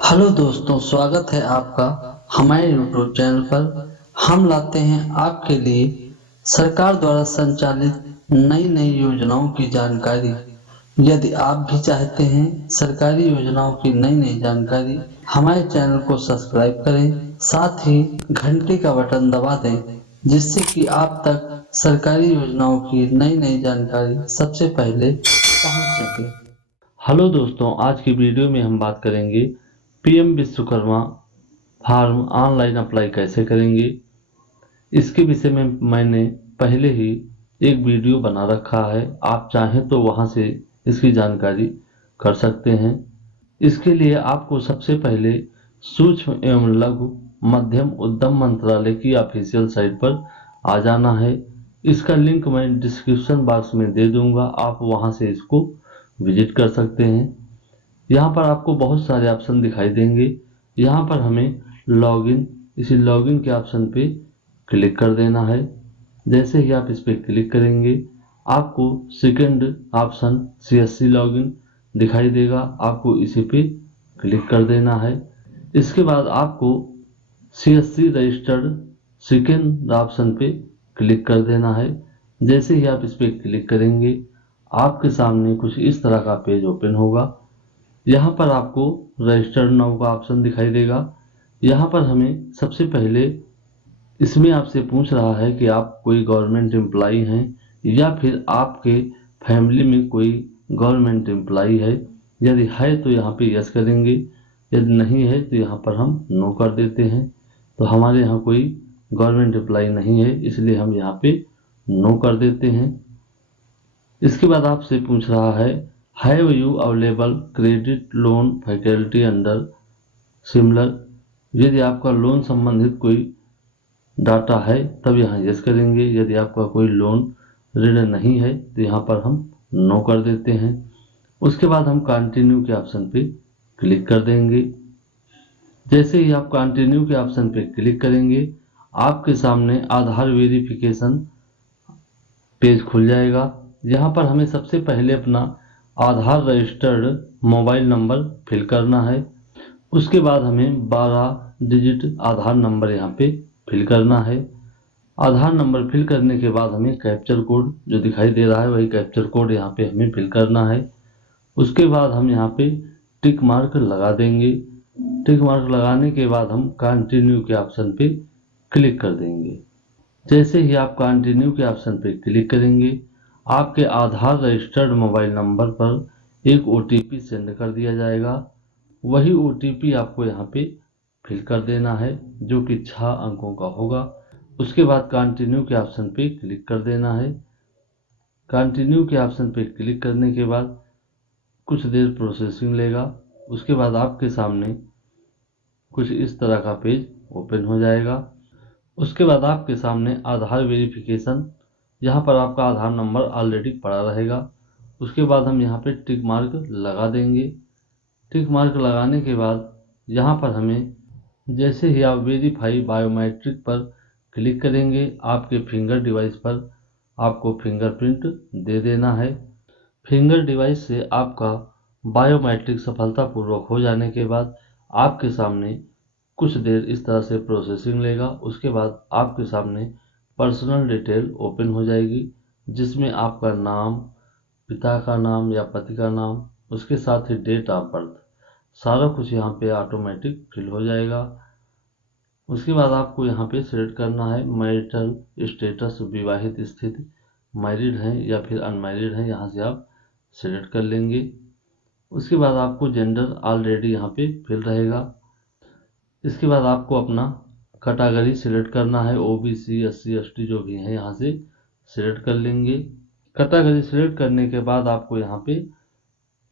Hello दोस्तों, स्वागत है आपका हमारे यूट्यूब चैनल पर। हम लाते हैं आपके लिए सरकार द्वारा संचालित नई नई योजनाओं की जानकारी। यदि आप भी चाहते हैं सरकारी योजनाओं की नई नई जानकारी, हमारे चैनल को सब्सक्राइब करें, साथ ही घंटी का बटन दबा दें, जिससे कि आप तक सरकारी योजनाओं की नई नई जानकारी सबसे पहले पहुंच सके। हेलो दोस्तों, आज की वीडियो में हम बात करेंगे PM Vishwakarma form online apply कैसे करेंगे। इसके विषय में मैंने पहले ही एक वीडियो बना रखा है, आप चाहें तो वहां से इसकी जानकारी कर सकते हैं। इसके लिए आपको सबसे पहले सूक्ष्म एवं लघु मध्यम उद्यम मंत्रालय की ऑफिशियल साइट पर आ जाना है। इसका लिंक मैं डिस्क्रिप्शन बॉक्स में दे दूंगा, आप वहां से इसको विजिट कर सकते हैं। यहाँ पर आपको बहुत सारे ऑप्शन दिखाई देंगे। यहाँ पर हमें लॉगिन, इसी लॉगिन के ऑप्शन पे क्लिक कर देना है। जैसे ही आप इस पे क्लिक करेंगे, आपको सेकंड ऑप्शन सीएससी लॉगिन दिखाई देगा, आपको इसी पे क्लिक कर देना है। इसके बाद आपको सीएससी रजिस्टर्ड सेकंड ऑप्शन पे क्लिक कर देना है। जैसे ही आप इस पे क्लिक करेंगे, आपके सामने कुछ इस तरह का पेज ओपन होगा। यहाँ पर आपको रजिस्टर्ड नाउ का ऑप्शन दिखाई देगा। यहाँ पर हमें सबसे पहले इसमें आपसे पूछ रहा है कि आप कोई गवर्नमेंट एम्प्लॉई हैं या फिर आपके फैमिली में कोई गवर्नमेंट एम्प्लॉई है। यदि है तो यहाँ पे यस करेंगे, यदि नहीं है तो यहाँ पर हम नो कर देते हैं। तो हमारे यहाँ कोई गवर्नमेंट एम्प्लॉई नहीं है, इसलिए हम यहाँ पे नो कर देते हैं। इसके बाद आपसे पूछ रहा है have you available credit loan faculty under similar. यदि आपका लोन संबंधित कोई डाटा है तब यहाँ यस करेंगे, यदि आपका कोई लोन ऋण नहीं है तो यहाँ पर हम नो कर देते हैं। उसके बाद हम कंटिन्यू के ऑप्शन पे क्लिक कर देंगे। जैसे ही आप कंटिन्यू के ऑप्शन पे क्लिक करेंगे, आपके सामने आधार वेरिफिकेशन पेज खुल जाएगा। यहाँ पर हमें सबसे पहले अपना आधार रजिस्टर्ड मोबाइल नंबर फिल करना है। उसके बाद हमें 12 डिजिट आधार नंबर यहाँ पे फिल करना है। आधार नंबर फिल करने के बाद हमें कैप्चर कोड जो दिखाई दे रहा है वही कैप्चर कोड यहाँ पे हमें फिल करना है। उसके बाद हम यहाँ पे टिक मार्क लगा देंगे। टिक मार्क लगाने के बाद हम कंटिन्यू के ऑप्शन पे क्लिक कर देंगे। जैसे ही आप कंटिन्यू के ऑप्शन पे क्लिक करेंगे, आपके आधार रजिस्टर्ड मोबाइल नंबर पर एक ओटीपी सेंड कर दिया जाएगा। वही ओटीपी आपको यहाँ पे फिल कर देना है, जो कि 6 अंकों का होगा। उसके बाद कंटिन्यू के ऑप्शन पे क्लिक कर देना है। कंटिन्यू के ऑप्शन पे क्लिक करने के बाद कुछ देर प्रोसेसिंग लेगा। उसके बाद आपके सामने कुछ इस तरह का पेज ओपन हो जाएगा। उसके बाद आपके सामने आधार वेरिफिकेशन, यहाँ पर आपका आधार नंबर ऑलरेडी पड़ा रहेगा। उसके बाद हम यहाँ पे टिक मार्क लगा देंगे। टिक मार्क लगाने के बाद यहाँ पर हमें जैसे ही आप वेरीफाई बायोमेट्रिक पर क्लिक करेंगे, आपके फिंगर डिवाइस पर आपको फिंगरप्रिंट दे देना है। फिंगर डिवाइस से आपका बायोमेट्रिक सफलतापूर्वक हो जाने के बाद आपके सामने कुछ देर इस तरह से प्रोसेसिंग लेगा। उसके बाद आपके सामने पर्सनल डिटेल ओपन हो जाएगी, जिसमें आपका नाम, पिता का नाम या पति का नाम, उसके साथ ही डेट ऑफ बर्थ, सारा कुछ यहाँ पे ऑटोमेटिक फिल हो जाएगा। उसके बाद आपको यहाँ पे सिलेक्ट करना है मैरिटल स्टेटस, विवाहित स्थिति, मैरिड हैं या फिर अनमैरिड हैं, यहाँ से आप सिलेक्ट कर लेंगे। उसके बाद आपको जेंडर ऑलरेडी यहाँ पे फिल रहेगा। इसके बाद आपको अपना कैटेगरी सिलेक्ट करना है, ओबीसी, एससी, एसटी जो भी हैं यहाँ से सिलेक्ट कर लेंगे। कैटेगरी सिलेक्ट करने के बाद आपको यहाँ पे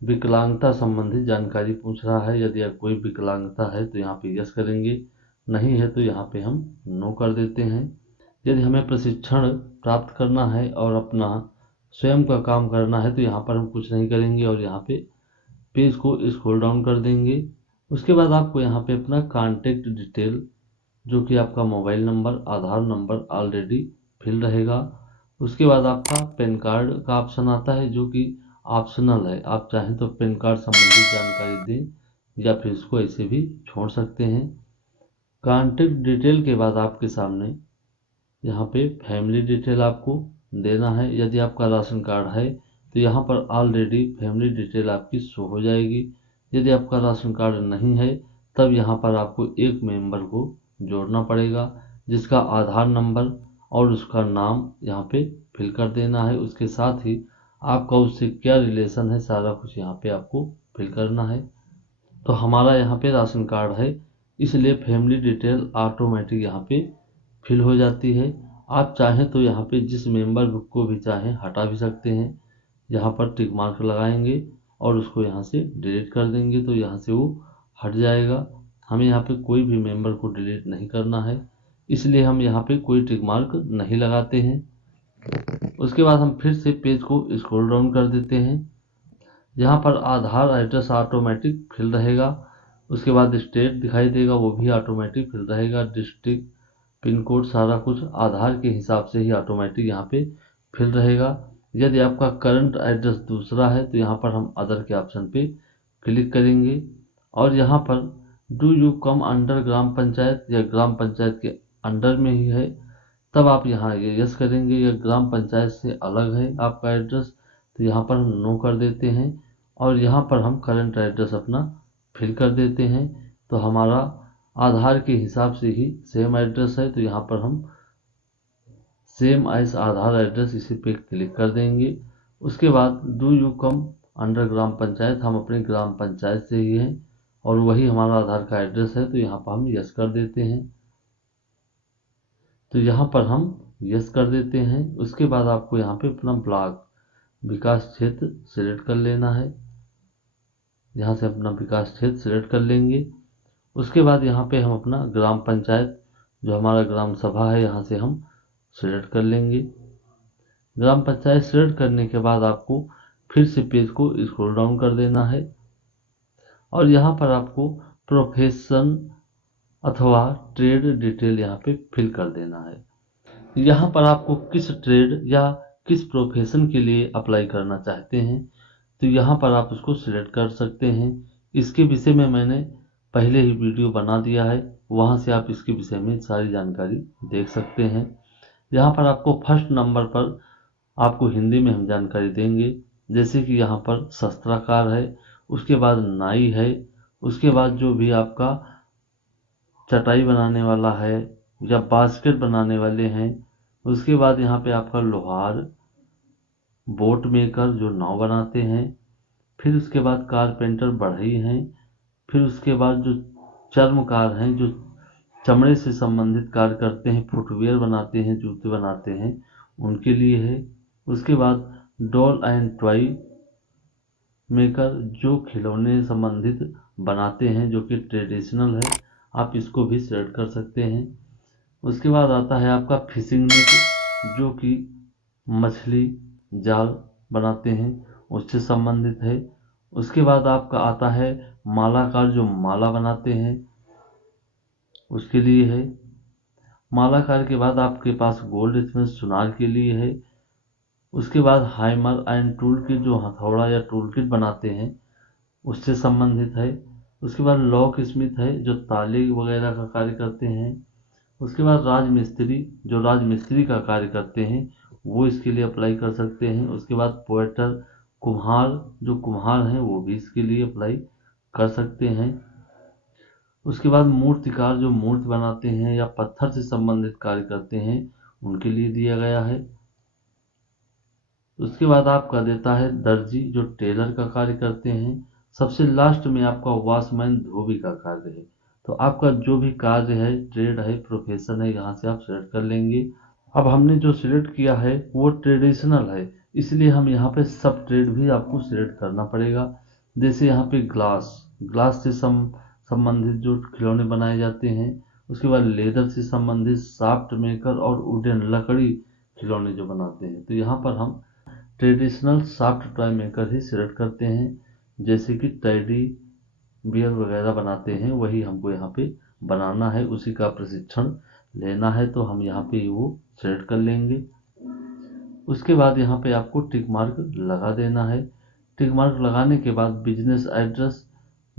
विकलांगता संबंधी जानकारी पूछ रहा है। यदि आप कोई विकलांगता है तो यहाँ पे यस करेंगे, नहीं है तो यहाँ पे हम नो कर देते हैं। यदि हमें प्रशिक्षण प्राप्त करना है और अपना स्वयं का काम करना है तो यहाँ पर हम कुछ नहीं करेंगे और यहाँ पे पेज को स्क्रॉल डाउन कर देंगे। उसके बाद आपको यहाँ पे अपना कॉन्टेक्ट डिटेल, जो कि आपका मोबाइल नंबर, आधार नंबर ऑलरेडी फिल रहेगा। उसके बाद आपका पैन कार्ड का ऑप्शन आता है, जो कि ऑप्शनल है, आप चाहें तो पैन कार्ड संबंधी जानकारी दें या फिर इसको ऐसे भी छोड़ सकते हैं। कॉन्टैक्ट डिटेल के बाद आपके सामने यहाँ पे फैमिली डिटेल आपको देना है। यदि आपका राशन कार्ड है तो यहाँ पर ऑलरेडी फैमिली डिटेल आपकी शो हो जाएगी। यदि आपका राशन कार्ड नहीं है तब यहाँ पर आपको एक मेंबर को जोड़ना पड़ेगा, जिसका आधार नंबर और उसका नाम यहाँ पे फिल कर देना है। उसके साथ ही आपका उससे क्या रिलेशन है सारा कुछ यहाँ पे आपको फिल करना है। तो हमारा यहाँ पे राशन कार्ड है, इसलिए फैमिली डिटेल ऑटोमेटिक यहाँ पे फिल हो जाती है। आप चाहें तो यहाँ पे जिस मेंबर को भी चाहें हटा भी सकते हैं। यहाँ पर टिक मार्क लगाएंगे और उसको यहाँ से डिलीट कर देंगे तो यहाँ से वो हट जाएगा। हमें यहाँ पे कोई भी मेंबर को डिलीट नहीं करना है, इसलिए हम यहाँ पे कोई टिक मार्क नहीं लगाते हैं। उसके बाद हम फिर से पेज को स्क्रॉल डाउन कर देते हैं। यहाँ पर आधार एड्रेस ऑटोमेटिक फिल रहेगा। उसके बाद स्टेट दिखाई देगा, वो भी ऑटोमेटिक फिल रहेगा। डिस्ट्रिक्ट, पिन कोड, सारा कुछ आधार के हिसाब से ही ऑटोमेटिक यहाँ पे फिल रहेगा। यदि आपका करंट एड्रेस दूसरा है तो यहाँ पर हम अदर के ऑप्शन पे क्लिक करेंगे और यहाँ पर डू यू कम अंडर ग्राम पंचायत या ग्राम पंचायत के अंडर में ही है तब आप यहाँ ये यस करेंगे। या ग्राम पंचायत से अलग है आपका एड्रेस तो यहाँ पर हम नो कर देते हैं और यहाँ पर हम करंट एड्रेस अपना फिल कर देते हैं। तो हमारा आधार के हिसाब से ही सेम एड्रेस है तो यहाँ पर हम सेम एज आधार एड्रेस इसी पे क्लिक कर देंगे। उसके बाद डू यू कम अंडर ग्राम पंचायत, हम अपने ग्राम पंचायत से ही हैं और वही हमारा आधार का एड्रेस है तो यहाँ पर हम यस कर देते हैं। तो यहाँ पर हम यस कर देते हैं। उसके बाद आपको यहाँ पे अपना ब्लॉक विकास क्षेत्र सिलेक्ट कर लेना है। यहाँ से अपना विकास क्षेत्र सिलेक्ट कर लेंगे। उसके बाद यहाँ पे हम अपना ग्राम पंचायत जो हमारा ग्राम सभा है यहाँ से हम सिलेक्ट कर लेंगे। ग्राम पंचायत सिलेक्ट करने के बाद आपको फिर से पेज को स्क्रॉल डाउन कर देना है और यहाँ पर आपको प्रोफेशन अथवा ट्रेड डिटेल यहाँ पे फिल कर देना है। यहाँ पर आपको किस ट्रेड या किस प्रोफेशन के लिए अप्लाई करना चाहते हैं तो यहाँ पर आप उसको सिलेक्ट कर सकते हैं। इसके विषय में मैंने पहले ही वीडियो बना दिया है, वहाँ से आप इसके विषय में सारी जानकारी देख सकते हैं। यहाँ पर आपको फर्स्ट नंबर पर आपको हिंदी में हम जानकारी देंगे, जैसे कि यहाँ पर शस्त्राकार है, उसके बाद नाई है, उसके बाद जो भी आपका चटाई बनाने वाला है या बास्केट बनाने वाले हैं, उसके बाद यहाँ पे आपका लोहार, बोट मेकर जो नाव बनाते हैं, फिर उसके बाद कारपेंटर बढ़ई हैं, फिर उसके बाद जो चर्मकार हैं जो चमड़े से संबंधित कार्य करते हैं, फुटवेयर बनाते हैं, जूते बनाते हैं, उनके लिए है। उसके बाद डॉल एंड टॉय मेकर जो खिलौने संबंधित बनाते हैं जो कि ट्रेडिशनल है, आप इसको भी सिलेक्ट कर सकते हैं। उसके बाद आता है आपका फिशिंग नेट जो कि मछली जाल बनाते हैं उससे संबंधित है। उसके बाद आपका आता है मालाकार जो माला बनाते हैं उसके लिए है। मालाकार के बाद आपके पास गोल्ड स्मिथ सुनार के लिए है। उसके बाद हाइमर एंड टूल किट जो हथौड़ा या टूल किट बनाते हैं उससे संबंधित है। उसके बाद लॉक स्मिथ है जो ताले वगैरह का कार्य करते हैं। उसके बाद राजमिस्त्री जो राजमिस्त्री का कार्य करते हैं वो इसके लिए अप्लाई कर सकते हैं। उसके बाद पोएटर कुम्हार जो कुम्हार हैं वो भी इसके लिए अप्लाई कर सकते हैं। उसके बाद मूर्तिकार जो मूर्ति बनाते हैं या पत्थर से संबंधित कार्य करते हैं उनके लिए दिया गया है। उसके बाद आपका देता है दर्जी जो टेलर का कार्य करते हैं। सबसे लास्ट में आपका वॉचमैन धोबी का कार्य है। तो आपका जो भी कार्य है, ट्रेड है, प्रोफेशन है, यहाँ से आप सिलेक्ट कर लेंगे। अब हमने जो सिलेक्ट किया है वो ट्रेडिशनल है, इसलिए हम यहाँ पे सब ट्रेड भी आपको सिलेक्ट करना पड़ेगा। जैसे यहाँ पे ग्लास से संबंधित जो खिलौने बनाए जाते हैं। उसके बाद लेदर से संबंधित सॉफ्ट मेकर और वुडन लकड़ी खिलौने जो बनाते हैं तो यहाँ पर हम ट्रेडिशनल सॉफ्ट टॉय मेकर ही सिलेक्ट करते हैं। जैसे कि टेडी बियर वगैरह बनाते हैं वही हमको यहाँ पे बनाना है, उसी का प्रशिक्षण लेना है तो हम यहाँ पे वो सेलेक्ट कर लेंगे। उसके बाद यहाँ पे आपको टिक मार्क लगा देना है। टिक मार्क लगाने के बाद बिजनेस एड्रेस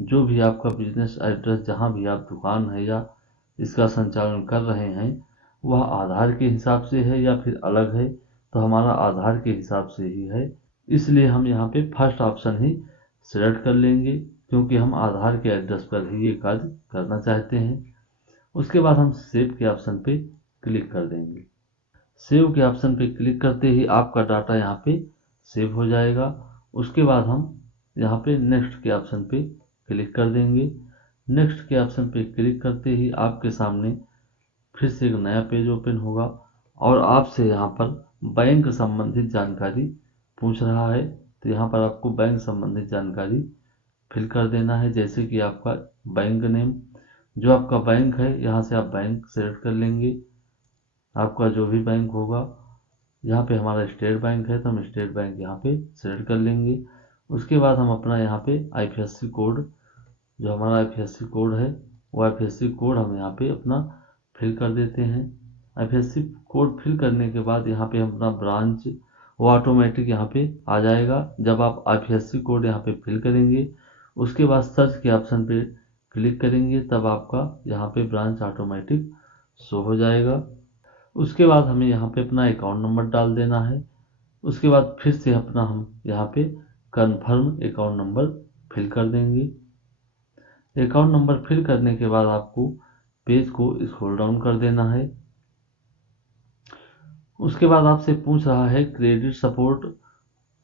जो भी आपका बिजनेस एड्रेस, जहाँ भी आप दुकान है या इसका संचालन कर रहे हैं, वह आधार के हिसाब से है या फिर अलग है, तो हमारा आधार के हिसाब से ही है। इसलिए हम यहाँ पे फर्स्ट ऑप्शन ही सिलेक्ट कर लेंगे, क्योंकि हम आधार के एड्रेस पर ही ये कार्य करना चाहते हैं। उसके बाद हम सेव के ऑप्शन पे क्लिक कर देंगे। सेव के ऑप्शन पे क्लिक करते ही आपका डाटा यहाँ पे सेव हो जाएगा। उसके बाद हम यहाँ पे नेक्स्ट के ऑप्शन पे क्लिक कर देंगे। नेक्स्ट के ऑप्शन पे क्लिक करते ही आपके सामने फिर से एक नया पेज ओपन होगा और आपसे यहाँ पर बैंक संबंधित जानकारी पूछ रहा है। तो यहाँ पर आपको बैंक संबंधित जानकारी फिल कर देना है, जैसे कि आपका बैंक नेम, जो आपका बैंक है यहाँ से आप बैंक सेलेक्ट कर लेंगे, आपका जो भी बैंक होगा। यहाँ पे हमारा स्टेट बैंक है तो हम स्टेट बैंक यहाँ पे सेलेक्ट कर लेंगे। उसके बाद हम अपना यहाँ पे IFSC कोड, जो हमारा IFSC कोड है वो IFSC कोड हम यहाँ पे अपना फिल कर देते हैं। IFSC कोड फिल करने के बाद यहाँ पे हम अपना ब्रांच वो ऑटोमेटिक यहाँ पे आ जाएगा। जब आप IFSC कोड यहाँ पे फिल करेंगे, उसके बाद सर्च के ऑप्शन पे क्लिक करेंगे, तब आपका यहाँ पे ब्रांच ऑटोमेटिक शो हो जाएगा। उसके बाद हमें यहाँ पे अपना अकाउंट नंबर डाल देना है। उसके बाद फिर से अपना हम यहाँ पे कन्फर्म अकाउंट नंबर फिल कर देंगे। अकाउंट नंबर फिल करने के बाद आपको पेज को स्क्रॉल डाउन कर देना है। उसके बाद आपसे पूछ रहा है क्रेडिट सपोर्ट।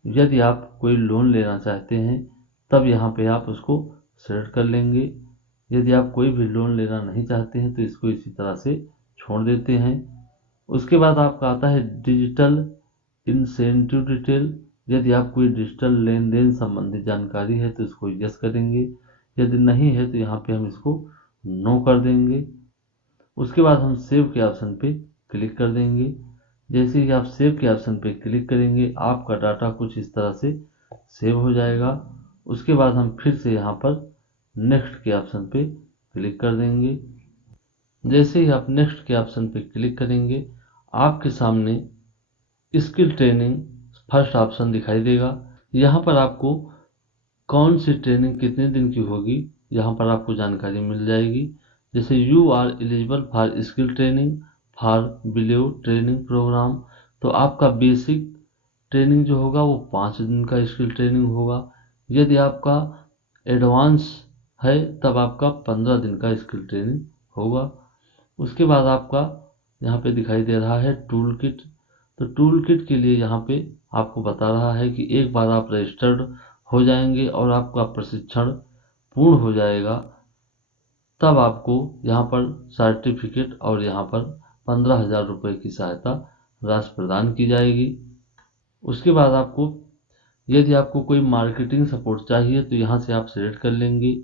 यदि आप कोई लोन लेना चाहते हैं तब यहाँ पे आप उसको सेलेक्ट कर लेंगे। यदि आप कोई भी लोन लेना नहीं चाहते हैं तो इसको इसी तरह से छोड़ देते हैं। उसके बाद आपका आता है डिजिटल इंसेंटिव डिटेल। यदि आप कोई डिजिटल लेन देन संबंधित जानकारी है तो इसको यस करेंगे, यदि नहीं है तो यहाँ पे हम इसको नो कर देंगे। उसके बाद हम सेव के ऑप्शन पे क्लिक कर देंगे। जैसे ही आप सेव के ऑप्शन पे क्लिक करेंगे, आपका डाटा कुछ इस तरह से सेव हो जाएगा। उसके बाद हम फिर से यहाँ पर नेक्स्ट के ऑप्शन पे क्लिक कर देंगे। जैसे ही आप नेक्स्ट के ऑप्शन पे क्लिक करेंगे, आपके सामने स्किल ट्रेनिंग फर्स्ट ऑप्शन दिखाई देगा। यहाँ पर आपको कौन सी ट्रेनिंग कितने दिन की होगी, यहाँ पर आपको जानकारी मिल जाएगी। जैसे you are eligible for skill training for below training program, तो आपका बेसिक ट्रेनिंग जो होगा वो 5 दिन का स्किल ट्रेनिंग होगा। यदि आपका एडवांस है तब आपका 15 दिन का स्किल ट्रेनिंग होगा। उसके बाद आपका यहाँ पे दिखाई दे रहा है टूल किट। तो टूल किट के लिए यहाँ पे आपको बता रहा है कि एक बार आप रजिस्टर्ड हो जाएंगे और आपका प्रशिक्षण पूर्ण हो जाएगा, तब आपको यहाँ पर सर्टिफिकेट और यहाँ पर 15,000 रुपये की सहायता राशि प्रदान की जाएगी। उसके बाद आपको यदि आपको कोई मार्केटिंग सपोर्ट चाहिए तो यहाँ से आप सेलेक्ट कर लेंगे।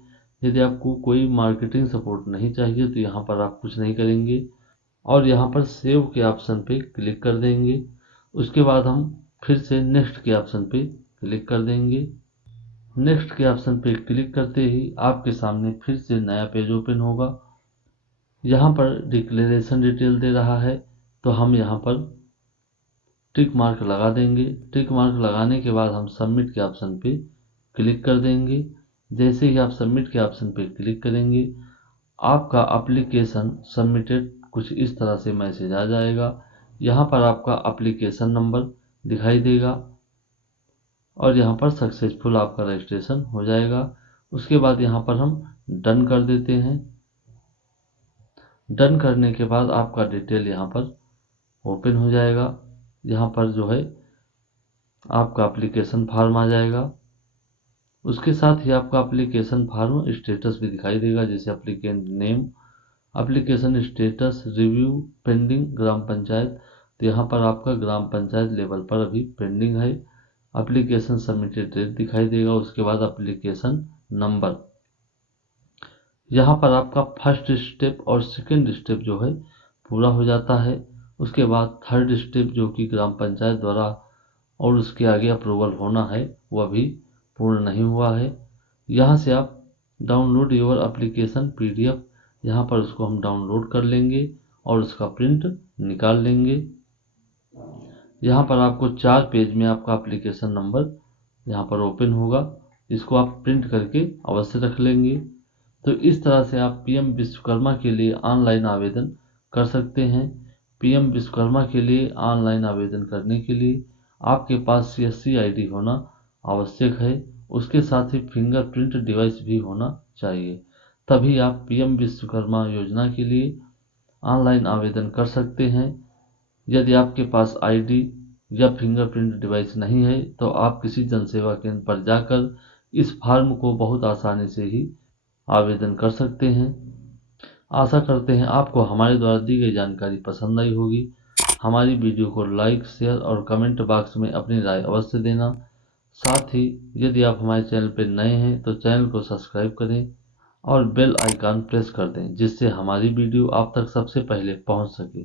यदि आपको कोई मार्केटिंग सपोर्ट नहीं चाहिए तो यहाँ पर आप कुछ नहीं करेंगे और यहाँ पर सेव के ऑप्शन पे क्लिक कर देंगे। उसके बाद हम फिर से नेक्स्ट के ऑप्शन पे क्लिक कर देंगे। नेक्स्ट के ऑप्शन पे क्लिक करते ही आपके सामने फिर से नया पेज ओपन होगा। यहाँ पर डिक्लेरेशन डिटेल दे रहा है, तो हम यहाँ पर टिक मार्क लगा देंगे। टिक मार्क लगाने के बाद हम सबमिट के ऑप्शन पे क्लिक कर देंगे। जैसे ही आप सबमिट के ऑप्शन पे क्लिक करेंगे, आपका एप्लीकेशन सबमिटेड कुछ इस तरह से मैसेज आ जाएगा। यहाँ पर आपका एप्लीकेशन नंबर दिखाई देगा और यहाँ पर सक्सेसफुल आपका रजिस्ट्रेशन हो जाएगा। उसके बाद यहाँ पर हम डन कर देते हैं। डन करने के बाद आपका डिटेल यहाँ पर ओपन हो जाएगा। यहाँ पर जो है आपका एप्लीकेशन फॉर्म आ जाएगा। उसके साथ ही आपका एप्लीकेशन फॉर्म स्टेटस भी दिखाई देगा, जैसे applicant name, application status, review pending, ग्राम पंचायत। तो यहाँ पर आपका ग्राम पंचायत लेवल पर अभी पेंडिंग है। एप्लीकेशन सबमिटेड डेट दिखाई देगा। उसके बाद एप्लीकेशन नंबर, यहाँ पर आपका फर्स्ट स्टेप और सेकंड स्टेप जो है पूरा हो जाता है। उसके बाद थर्ड स्टेप जो कि ग्राम पंचायत द्वारा और उसके आगे अप्रूवल होना है वह भी पूर्ण नहीं हुआ है। यहाँ से आप डाउनलोड योर एप्लीकेशन PDF, यहाँ पर उसको हम डाउनलोड कर लेंगे और उसका प्रिंट निकाल लेंगे। यहाँ पर आपको 4 पेज में आपका एप्लीकेशन नंबर यहाँ पर ओपन होगा। इसको आप प्रिंट करके अवश्य रख लेंगे। तो इस तरह से आप पीएम विश्वकर्मा के लिए ऑनलाइन आवेदन कर सकते हैं। पीएम विश्वकर्मा के लिए ऑनलाइन आवेदन करने के लिए आपके पास CSC ID होना आवश्यक है। उसके साथ ही फिंगरप्रिंट डिवाइस भी होना चाहिए, तभी आप पीएम विश्वकर्मा योजना के लिए ऑनलाइन आवेदन कर सकते हैं। यदि आपके पास ID या फिंगरप्रिंट डिवाइस नहीं है तो आप किसी जनसेवा केंद्र पर जाकर इस फॉर्म को बहुत आसानी से ही आवेदन कर सकते हैं। आशा करते हैं आपको हमारे द्वारा दी गई जानकारी पसंद आई होगी। हमारी वीडियो को लाइक, शेयर और कमेंट बॉक्स में अपनी राय अवश्य देना। साथ ही यदि आप हमारे चैनल पर नए हैं तो चैनल को सब्सक्राइब करें और बेल आइकन प्रेस कर दें, जिससे हमारी वीडियो आप तक सबसे पहले पहुंच सके।